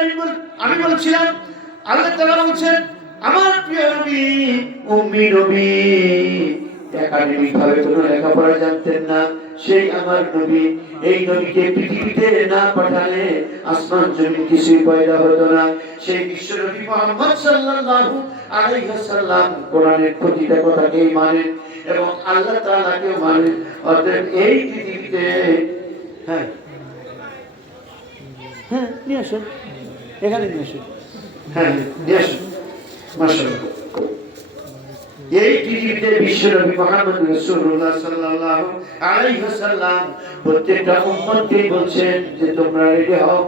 আমি বলছিলাম, আল্লাহ তাআলা বলছেন, আমার প্রিয় নবী, উম্মি নবী। একাডেমিক ভাবে লেখাপড়া জানতেন না। সেই আমার নবী, এই নবীকে পৃথিবীতে না পাঠালে আসমান পয়দা হতো না। সেই বিশ্ব নবী মোহাম্মদ সাল্লাল্লাহু আলাইহি কোরআনের কথাকেই মানেন এবং আল্লাহ মানেন। এই পৃথিবীতে হ্যাঁ। হ্যাঁ নিয়ে এখানে নিয়ে আসুন। হ্যাঁ নিয়ে আসুন। মাশাআল্লাহ। এই পৃথিবীতে বিশ্বনবী মুহাম্মদ রাসূলুল্লাহ সাল্লাল্লাহু আলাইহি ওয়াসাল্লাম প্রত্যেকটা উম্মতকে বলছেন যে, তোমরা রেডি হও।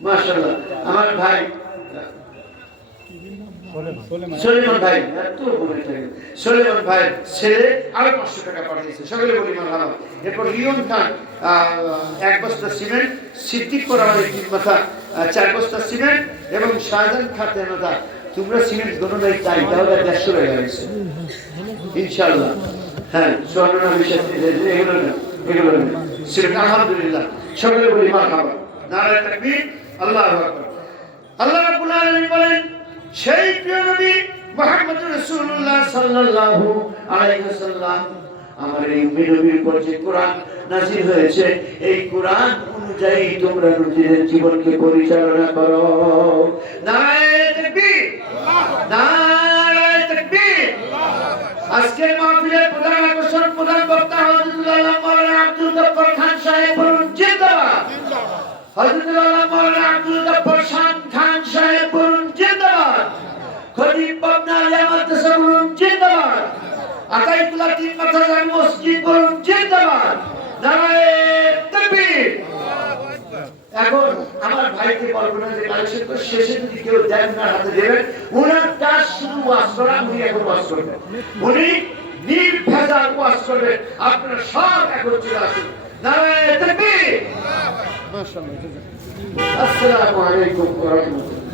মাশাআল্লাহ। আমার ভাই সলিমান। ভাই মনে সলিমান ভাই ছেলে আরও পাঁচশো টাকা পাঠিয়েছে। সকলে বলি মারহাবা এরপর লিওন খান এক বস্তা সিমেন্ট সিদ্দিক পরামানি তিন মাথা চার বস্তা সিমেন্ট এবং শাহজাহান খান দেড় মাথা তোমরা সিমেন্ট দোনোটাই চাই তাহলে দেড়শো টাকা গেছে ইনশাআল্লাহ। হ্যাঁ স্বর্ণনা বিশ্বাস এগুলো না এগুলো না। সিমেন্ট আলহামদুলিল্লাহ। সকলে বলি মারহাবা নারায়ণ তাকবীর আল্লাহ আল্লাহ রাব্বুল আলামিন বলেন সেই প্রিয় নবী মুহাম্মদ রাসূলুল্লাহ সাল্লাল্লাহু আলাইহি ওয়াসাল্লাম। আমার এই প্রিয় নবীর উপর যে কোরআন নাযিল হয়েছে, এই কোরআন অনুযায়ী তোমরা নিজেদের জীবনকে পরিচালনা করো। নারায়ে তাকবীর নারায়ে তাকবীর। আজকের ইয়ামাত বলুন জিন্দাবাদ। আকাইতুল্লাহ তিন মাথা মসজিদ বলুন জিন্দাবাদ। নারায়ে তাকবীর এখন আমার ভাইকে বলব না যে কালেকশন করে শেষে যদি কেউ দেন না হাতে দেবেন। ওনার কাজ শুধু ওয়াজ করা উনি এখন ওয়াজ করবেন উনি নির্ভেজাল ওয়াজ করবেন আপনারা সব একত্রিত আসুন। তাকবীর আসসালামু আলাইকুম ওয়া রাহমাতুল্লাহ।